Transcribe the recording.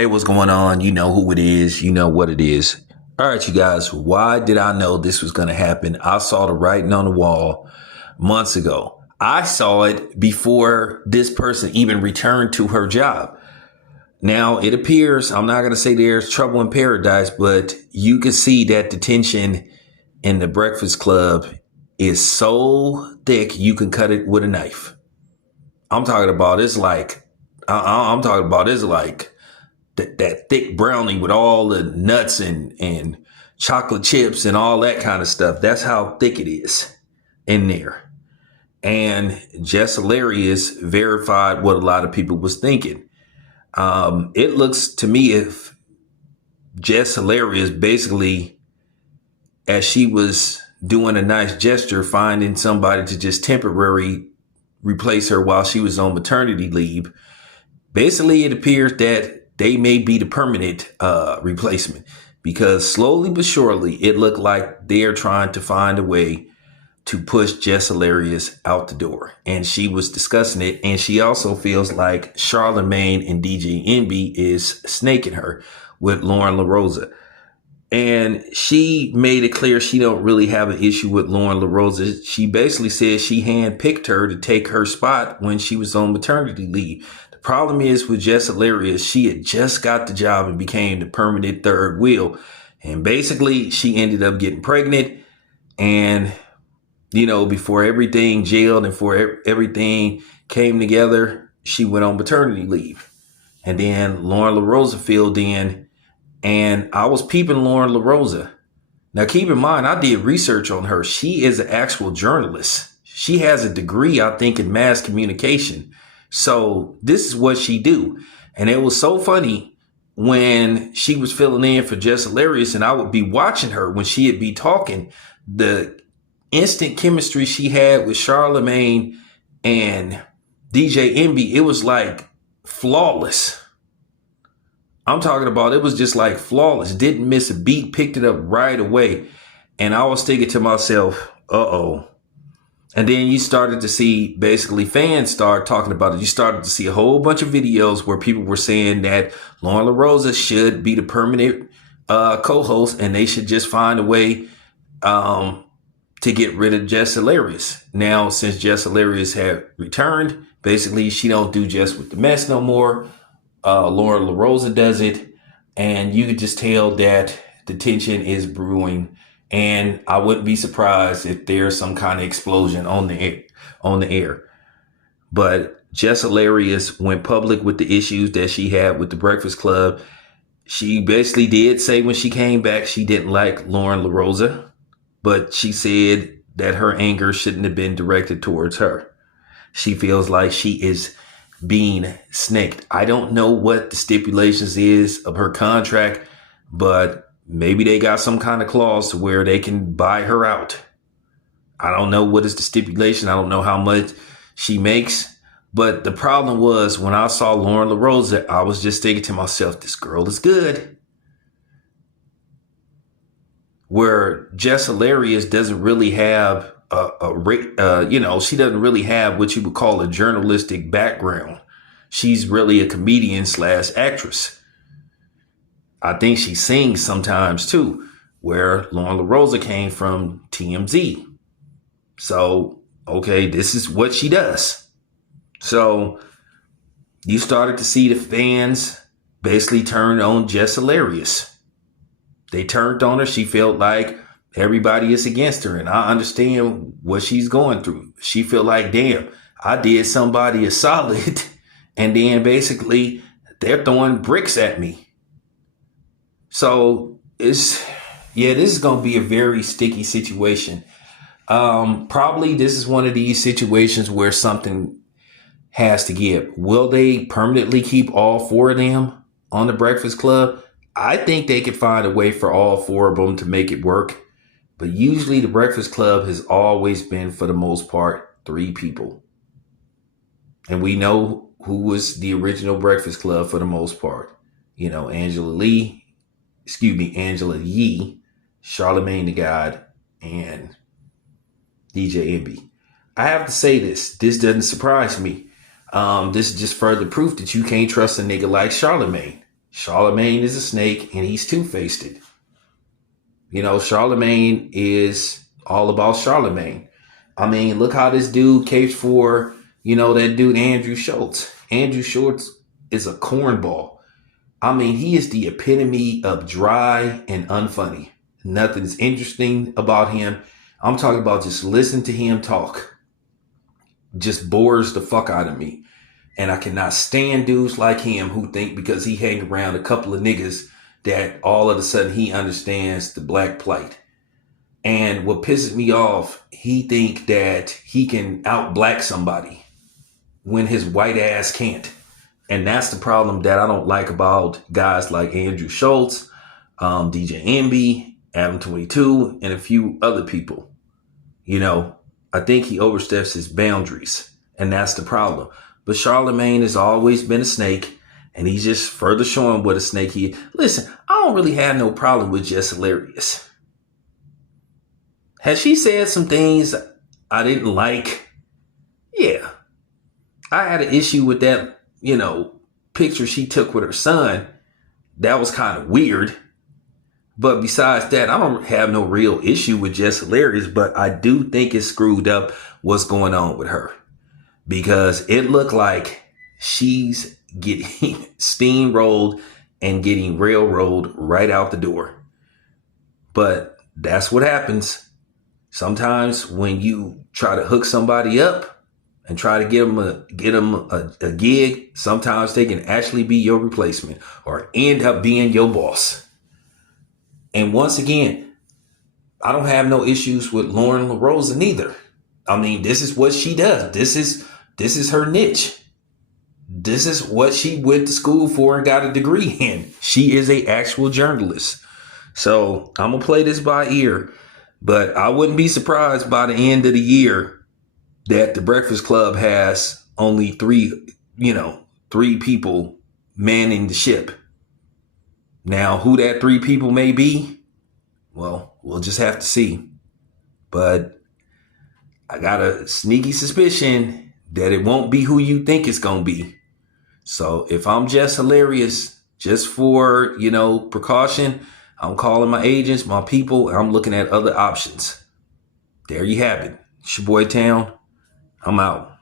Hey, what's going on? You know who it is. You know what it is. All right, you guys. Why did I know this was going to happen? I saw the writing on the wall months ago. I saw it before this person even returned to her job. Now, it appears, I'm not going to say there's trouble in paradise, but you can see that the tension in the Breakfast Club is so thick you can cut it with a knife. I'm talking about it's like, I'm talking about it's like that thick brownie with all the nuts and chocolate chips and all that kind of stuff. That's how thick it is in there. And Jess Hilarious verified what a lot of people was thinking. It looks to me if Jess Hilarious basically, as she was doing a nice gesture, finding somebody to just temporarily replace her while she was on maternity leave, basically it appears that they may be the permanent replacement, because slowly but surely it looked like they're trying to find a way to push Jess Hilarious out the door. And she was discussing it. And she also feels like Charlemagne and DJ Envy is snaking her with Lauren LaRosa. And she made it clear she don't really have an issue with Lauren LaRosa. She basically said she handpicked her to take her spot when she was on maternity leave. The problem is with Jess Hilarious, she had just got the job and became the permanent third wheel. And basically she ended up getting pregnant. And, you know, before everything jailed and before everything came together, she went on maternity leave. And then Lauren LaRosa filled in. And I was peeping Lauren LaRosa. Now, keep in mind, I did research on her. She is an actual journalist. She has a degree, I think, in mass communication. So this is what she do. And it was so funny when she was filling in for Jess Hilarious, and I would be watching her when she would be talking. The instant chemistry she had with Charlemagne and DJ Envy, it was like flawless. I'm talking about it was just like flawless. Didn't miss a beat, picked it up right away. And I was thinking to myself, uh-oh. And then you started to see basically fans start talking about it. You started to see a whole bunch of videos where people were saying that Lauren LaRosa should be the permanent co-host and they should just find a way to get rid of Jess Hilarious. Now, since Jess Hilarious had returned, basically she don't do Jess with the mess no more. Lauren LaRosa does it, and you could just tell that the tension is brewing. And I wouldn't be surprised if there's some kind of explosion on the air. But Jess Hilarious went public with the issues that she had with the Breakfast Club. She basically did say when she came back she didn't like Lauren LaRosa, but she said that her anger shouldn't have been directed towards her. She feels like she is being snaked. I don't know what the stipulations is of her contract, but maybe they got some kind of clause to where they can buy her out. I don't know what is the stipulation. I don't know how much she makes. But the problem was when I saw Lauren LaRosa, I was just thinking to myself, this girl is good. Where Jess Hilarious doesn't really have she doesn't really have what you would call a journalistic background. She's really a comedian / actress. I think she sings sometimes too, where Lauren LaRosa came from TMZ. So, okay, this is what she does. So you started to see the fans basically turn on Jess Hilarious. They turned on her. She felt like everybody is against her, and I understand what she's going through. She feel like, damn, I did somebody a solid, and then basically they're throwing bricks at me. So this is going to be a very sticky situation. Probably this is one of these situations where something has to give. Will they permanently keep all four of them on the Breakfast Club? I think they could find a way for all four of them to make it work. But usually the Breakfast Club has always been, for the most part, 3 people. And we know who was the original Breakfast Club for the most part. You know, Angela Yee, Charlemagne the God, and DJ Envy. I have to say this doesn't surprise me. This is just further proof that you can't trust a nigga like Charlemagne. Charlemagne is a snake and he's two-faced it. You know, Charlemagne is all about Charlemagne. I mean, look how this dude capes for, you know, that dude Andrew Schultz. Andrew Schultz is a cornball. I mean, he is the epitome of dry and unfunny. Nothing's interesting about him. I'm talking about just listen to him talk. Just bores the fuck out of me. And I cannot stand dudes like him who think because he hang around a couple of niggas that all of a sudden he understands the black plight. And what pisses me off, he think that he can out black somebody when his white ass can't. And that's the problem that I don't like about guys like Andrew Schultz, DJ Envy, Adam 22, and a few other people. You know, I think he oversteps his boundaries, and that's the problem. But Charlemagne has always been a snake, and he's just further showing what a snake he is. Listen, I don't really have no problem with Jess Hilarious. Has she said some things I didn't like? Yeah. I had an issue with that, you know, picture she took with her son. That was kind of weird. But besides that, I don't have no real issue with Jess Hilarious, but I do think it's screwed up what's going on with her. Because it looked like she's getting steamrolled and getting railroaded right out the door. But that's what happens. Sometimes when you try to hook somebody up and try to get them a gig, sometimes they can actually be your replacement or end up being your boss. And once again, I don't have no issues with Lauren LaRosa neither. I mean, this is what she does. This is her niche. This is what she went to school for and got a degree in. She is an actual journalist. So I'm going to play this by ear. But I wouldn't be surprised by the end of the year that the Breakfast Club has only three people manning the ship. Now, who that three people may be, well, we'll just have to see. But I got a sneaky suspicion that it won't be who you think it's going to be. So if I'm Jess Hilarious, just for, precaution, I'm calling my agents, my people, and I'm looking at other options. There you have it. It's your boy Town. I'm out.